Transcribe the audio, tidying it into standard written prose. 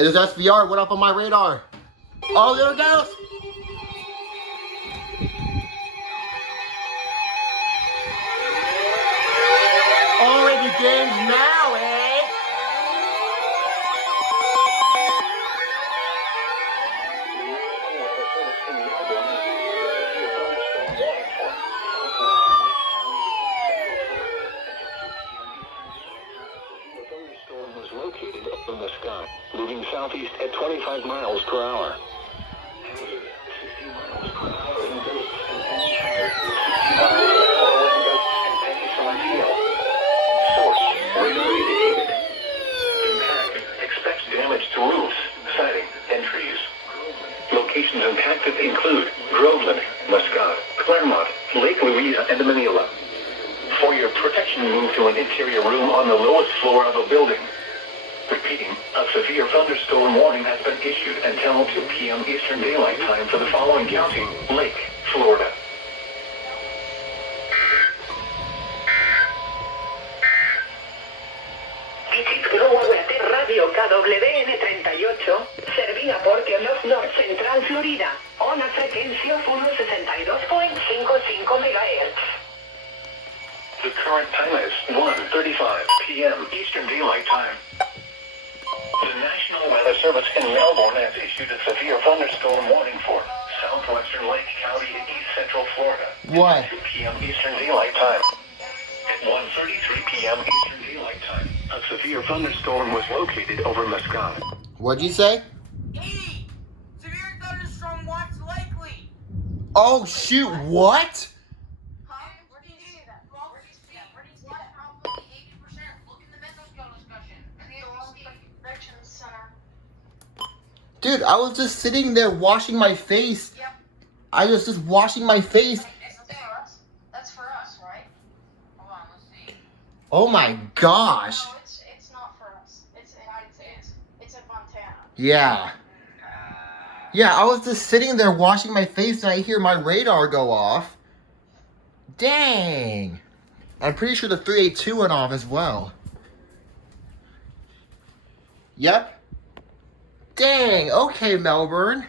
Hey, there's SVR. What up on my radar? Oh, there it goes. Oh, it begins now, eh? The thunderstorm was located up in the sky, moving southeast at 25 miles per hour. 60 miles per hour in gusts and pennies from ITL. Source, radar indicated. Impact, expects damage to roofs, siding, and trees. Locations impacted include Groveland, Muscat, Claremont, Lake Louise, and Manila. For your protection, move to an interior room on the lowest floor of a building. Repeating, a severe thunderstorm warning has been issued until 2 p.m. Eastern Daylight Time for the following county: Lake, Florida. Radio KWN38 servía por Teolof North Central, Florida, a una frecuencia de 62.55 MHz. The current time is 1:35 p.m. Eastern Daylight Time. The National Weather Service in Melbourne has issued a severe thunderstorm warning for southwestern Lake County to east central Florida. What? 2 p.m. Eastern Daylight Time. At 1:33 p.m. Eastern Daylight Time, a severe thunderstorm was located over Muscat. What'd you say? 80! Severe thunderstorm watch likely! Oh, shoot. What? Huh? Where do you see that? Where do you see what? Probably 80%. Look in the mesoscale discussion. And the Convention Center. Dude, I was just sitting there washing my face. Yep. I was just washing my face. That's for us, right? Hold on, let's see. Oh my gosh. No, it's not for us. It's in United States. It's in Montana. Yeah. Yeah, I was just sitting there washing my face and I hear my radar go off. Dang. I'm pretty sure the 382 went off as well. Yep. Dang. Okay, Melbourne.